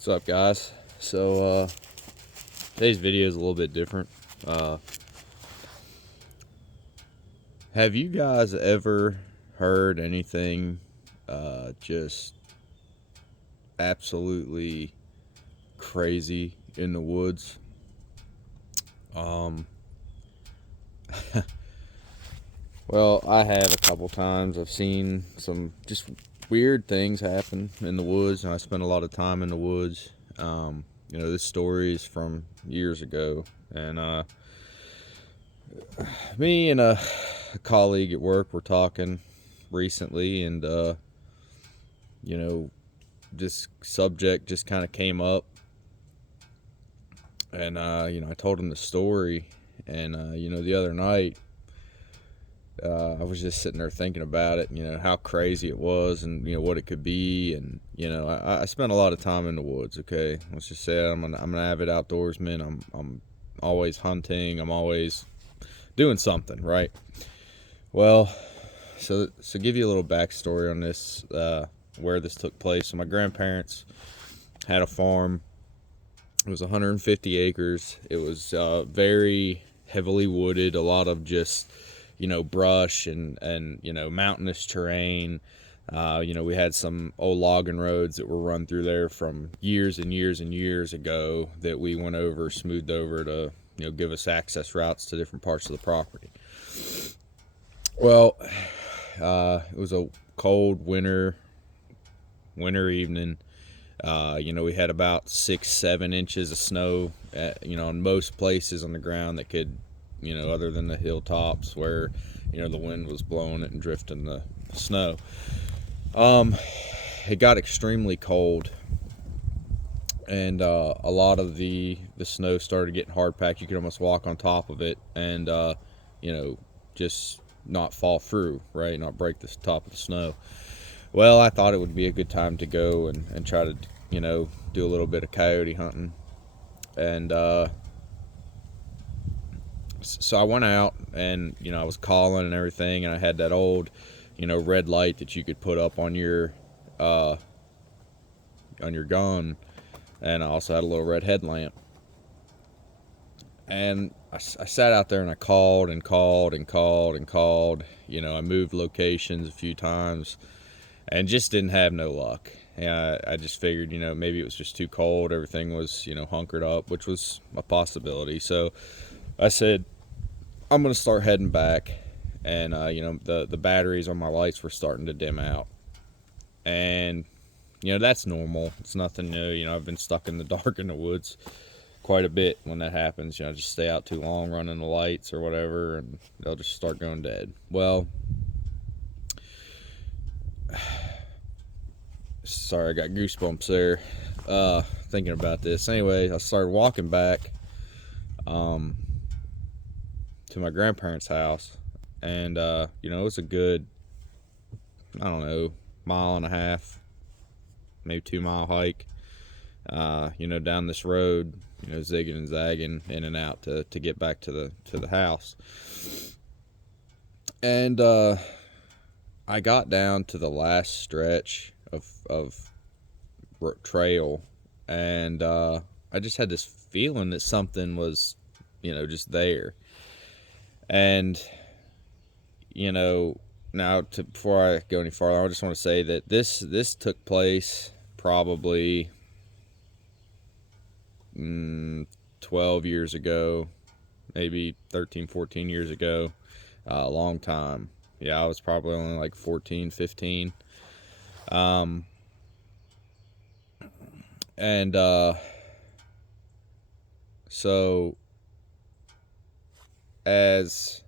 What's up, guys? So today's video is a little bit different. Have you guys ever heard anything just absolutely crazy in the woods? Well, I have a couple times. I've seen some just weird things happen in the woods, and I spent a lot of time in the woods. This story is from years ago, and me and a colleague at work were talking recently, and this subject just kind of came up, and I told him the story, and the other night. I was just sitting there thinking about it, how crazy it was and, what it could be. And, I spent a lot of time in the woods, okay? Let's just say I'm an avid outdoorsman. I'm always hunting. I'm always doing something, right? Well, so give you a little backstory on this, where this took place. So my grandparents had a farm. It was 150 acres. It was very heavily wooded, a lot of just brush and mountainous terrain. We had some old logging roads that were run through there from years and years and years ago that we went over, smoothed over to, give us access routes to different parts of the property. Well, it was a cold winter evening. We had about 6-7 inches of snow in most places on the ground that could, other than the hilltops where, the wind was blowing it and drifting the snow. It got extremely cold, and a lot of the snow started getting hard packed. You could almost walk on top of it and, just not fall through, right? Not break the top of the snow. Well, I thought it would be a good time to go and try to, do a little bit of coyote hunting. And, so I went out and, I was calling and everything, and I had that old, red light that you could put up on your gun, and I also had a little red headlamp. And I sat out there and I called and called and called and called. I moved locations a few times and just didn't have no luck. And I just figured, maybe it was just too cold. Everything was, hunkered up, which was a possibility. So I said, I'm going to start heading back. And, the batteries on my lights were starting to dim out. And, that's normal. It's nothing new. I've been stuck in the dark in the woods quite a bit when that happens. Just stay out too long running the lights or whatever, and they'll just start going dead. Well, sorry, I got goosebumps there thinking about this. Anyway, I started walking back to my grandparents' house, and it was a good, I don't know, mile and a half, maybe 2 mile hike, down this road, zigging and zagging in and out to get back to the house. And I got down to the last stretch of trail, and I just had this feeling that something was, just there. And now before I go any farther, I just want to say that this took place probably 12 years ago, maybe 13, 14 years ago, a long time. Yeah, I was probably only like 14, 15. And so as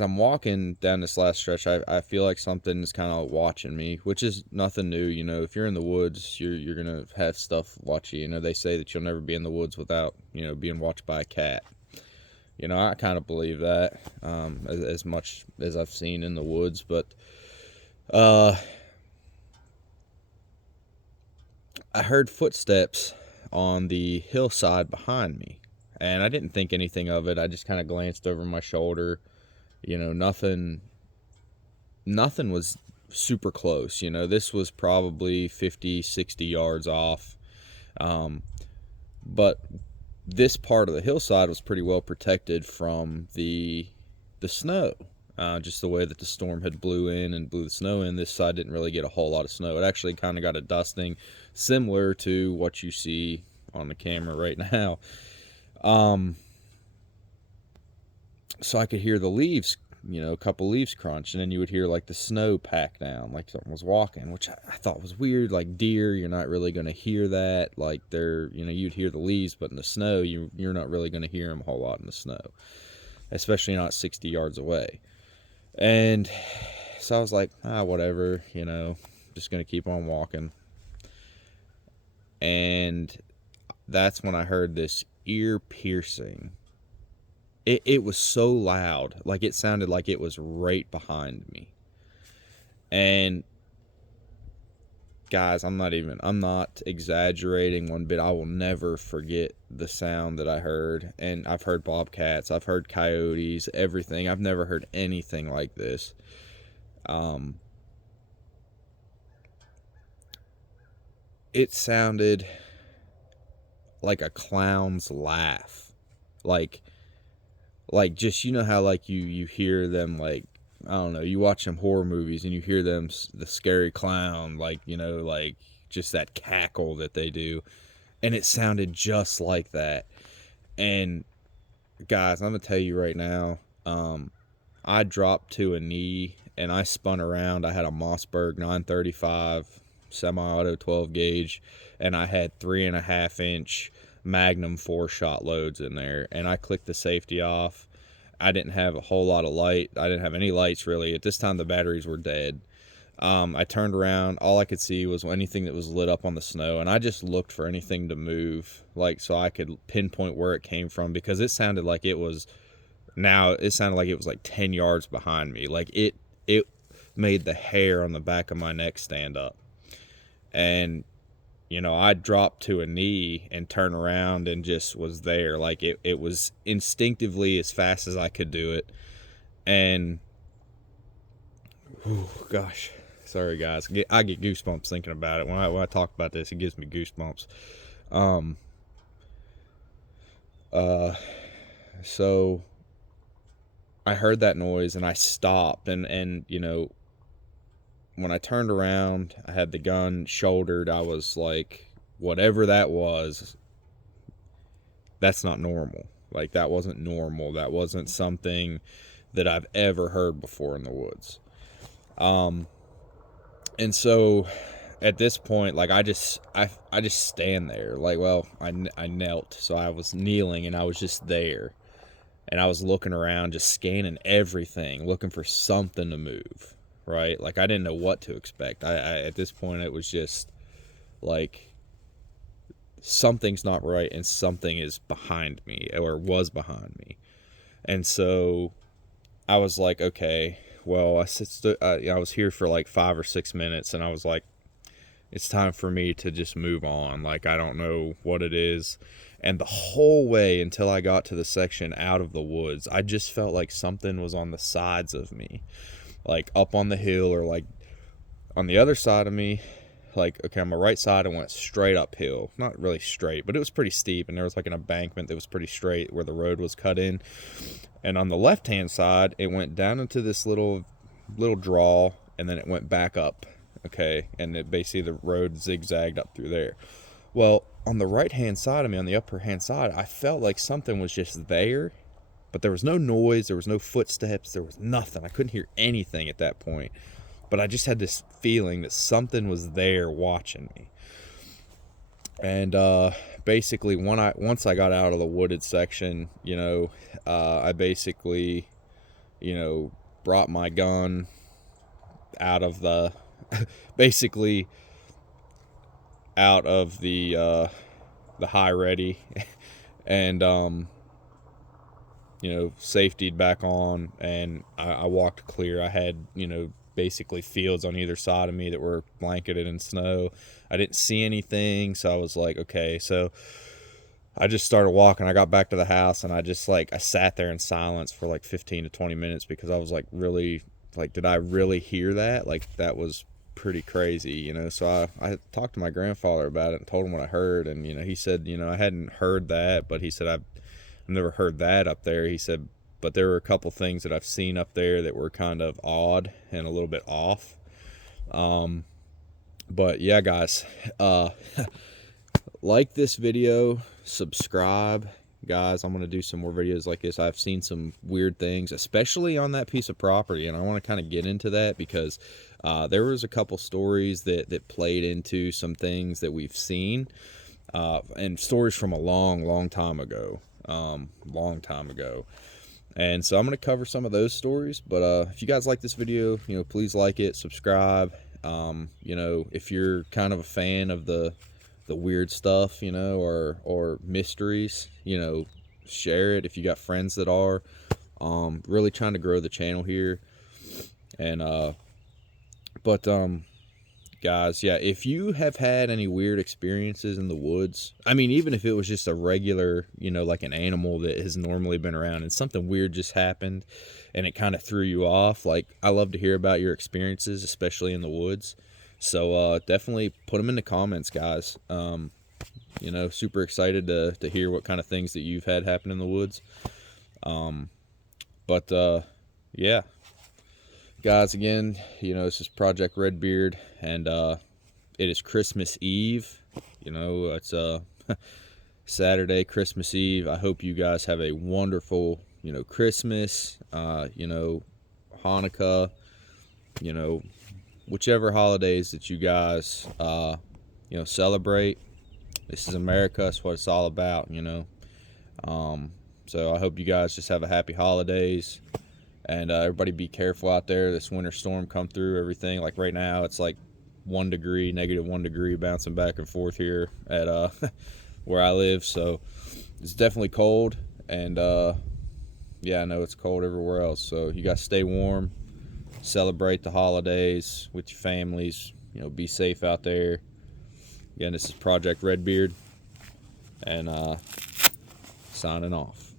I'm walking down this last stretch, I feel like something is kind of watching me, which is nothing new. If you're in the woods, you're gonna have stuff watch you. They say that you'll never be in the woods without being watched by a cat. I kind of believe that, as much as I've seen in the woods. But I heard footsteps on the hillside behind me, and I didn't think anything of it. I just kind of glanced over my shoulder. Nothing was super close. You know, this was probably 50, 60 yards off. Um, but this part of the hillside was pretty well protected from the snow. Just the way that the storm had blew in and blew the snow in, this side didn't really get a whole lot of snow. It actually kind of got a dusting, similar to what you see on the camera right now. So I could hear the leaves, a couple leaves crunch, and then you would hear like the snow pack down, like something was walking, which I thought was weird. Like deer, you're not really going to hear that. Like you'd hear the leaves, but in the snow, you're not really going to hear them a whole lot in the snow, especially not 60 yards away. And so I was like, whatever, just going to keep on walking. And that's when I heard this ear piercing. It was so loud, like it sounded like it was right behind me. And guys, I'm not exaggerating one bit. I will never forget the sound that I heard. And I've heard bobcats, I've heard coyotes, everything. I've never heard anything like this. It sounded like a clown's laugh. Like just, how like you hear them, like, I don't know, you watch some horror movies and you hear them, the scary clown, like, like just that cackle that they do. And it sounded just like that. And guys, I'm gonna tell you right now, I dropped to a knee and I spun around. I had a Mossberg 935 semi-auto 12 gauge, and I had 3.5-inch Magnum 4-shot loads in there, and I clicked the safety off. I didn't have a whole lot of light. I didn't have any lights really. At this time, the batteries were dead. I turned around. All I could see was anything that was lit up on the snow, and I just looked for anything to move, like so I could pinpoint where it came from, because it sounded like it was like 10 yards behind me. Like it made the hair on the back of my neck stand up. And I dropped to a knee and turned around and just was there. Like it was instinctively as fast as I could do it. And gosh, sorry guys, I get goosebumps thinking about it. When I talk about this, it gives me goosebumps. So I heard that noise and I stopped, and when I turned around, I had the gun shouldered. I was like, whatever that was, that's not normal. Like, that wasn't normal. That wasn't something that I've ever heard before in the woods. And so at this point, like, I just stand there. Like, well, I knelt, so I was kneeling and I was just there. And I was looking around, just scanning everything, looking for something to move, right? Like, I didn't know what to expect. I at this point, it was just like, something's not right and something is behind me, or was behind me. And so I was like, okay, well, I was here for like 5 or 6 minutes, and I was like, it's time for me to just move on. Like, I don't know what it is. And the whole way until I got to the section out of the woods, I just felt like something was on the sides of me, like up on the hill, or like on the other side of me. Like, okay, on my right side, I went straight uphill. Not really straight, but it was pretty steep, and there was like an embankment that was pretty straight where the road was cut in. And on the left-hand side, it went down into this little draw, and then it went back up, okay? And it basically, the road zigzagged up through there. Well, on the right-hand side of me, on the upper-hand side, I felt like something was just there, but there was no noise, there was no footsteps, there was nothing. I couldn't hear anything at that point. But I just had this feeling that something was there watching me. And basically, once I got out of the wooded section, I basically, brought my gun out of the, basically out of the high ready, and safetied back on, and I walked clear. I had, basically fields on either side of me that were blanketed in snow. I didn't see anything, so I was like, okay. So I just started walking. I got back to the house, and I sat there in silence for like 15 to 20 minutes, because I was like really like, did I really hear that? Like, that was pretty crazy, you know. So I talked to my grandfather about it and told him what I heard, and you know, he said, you know, I hadn't heard that, but he said I've never heard that up there. He said, but there were a couple things that I've seen up there that were kind of odd and a little bit off. But yeah, guys, like this video, subscribe, guys. I'm gonna do some more videos like this. I've seen some weird things, especially on that piece of property, and I want to kind of get into that because there was a couple stories that played into some things that we've seen, and stories from a long time ago. And so I'm going to cover some of those stories. But if you guys like this video, you know, please like it, subscribe. You know, if you're kind of a fan of the weird stuff, you know, or mysteries, you know, share it if you got friends that are. Really trying to grow the channel here. And guys, yeah, if you have had any weird experiences in the woods, I mean, even if it was just a regular, you know, like an animal that has normally been around and something weird just happened and it kind of threw you off, like, I love to hear about your experiences, especially in the woods. So definitely put them in the comments, guys. You know, super excited to hear what kind of things that you've had happen in the woods. Yeah. Guys, again, you know, this is Project Redbeard, and it is Christmas Eve. You know, it's Saturday, Christmas Eve. I hope you guys have a wonderful, you know, Christmas, you know, Hanukkah, you know, whichever holidays that you guys, you know, celebrate. This is America. That's what it's all about, you know. So I hope you guys just have a happy holidays. And everybody be careful out there. This winter storm come through, everything. Like right now, it's like -1 degree, -1 degree, bouncing back and forth here at where I live. So it's definitely cold. And yeah, I know it's cold everywhere else. So you guys stay warm, celebrate the holidays with your families. You know, be safe out there. Again, this is Project Redbeard, and signing off.